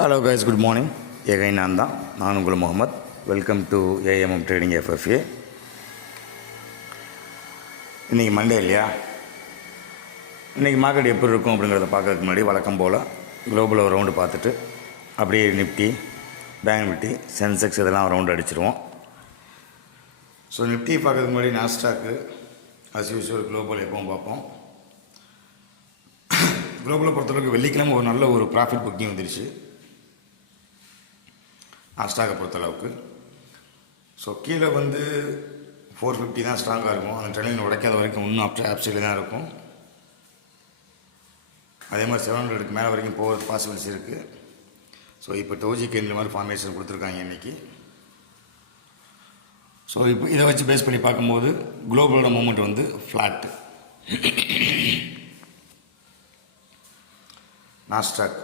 Hello guys, good morning. எகை நான் உங்கள் Mohammed. Welcome to AMM trading FFA. இன்றைக்கி மண்டே இல்லையா? இன்றைக்கி மார்க்கெட் எப்படி இருக்கும் அப்படிங்கிறத பார்க்கறதுக்கு முன்னாடி வழக்கம் போல் குளோபல் ஒரு ரவுண்டு பார்த்துட்டு அப்படியே நிஃப்டி, பேங்க் நிஃப்டி, சென்செக்ஸ் இதெல்லாம் ரவுண்டு அடிச்சிருவோம். ஸோ நிஃப்டி பார்க்கறதுக்கு முன்னாடி நாஸ்டாக்கு அஸ் யூஸ்வல் குளோபல் எப்பவும் பார்ப்போம். குளோபலை பொறுத்தளவுக்கு வெள்ளிக்கிழமை ஒரு நல்ல ஒரு ப்ராஃபிட் புக்கிங் வந்துருச்சு நாஸ்டாக்கை பொறுத்தளவுக்கு. ஸோ கீழே 450 தான் ஸ்ட்ராங்காக இருக்கும். அந்த ட்ரெயினில் உடைக்காத வரைக்கும் இன்னும் ஆப்ஷனில் தான் இருக்கும். அதே மாதிரி 700க்கு மேலே வரைக்கும் போகிறது பாசிபிலிட்டிஸ் இருக்குது. ஸோ இப்போ டோஜிக்கு இந்த மாதிரி ஃபார்மேஷன் கொடுத்துருக்காங்க இன்றைக்கி. ஸோ இப்போ இதை வச்சு பேஸ் பண்ணி பார்க்கும்போது குளோபலோட மூமெண்ட் ஃப்ளாட்டு. நாஸ்டாக்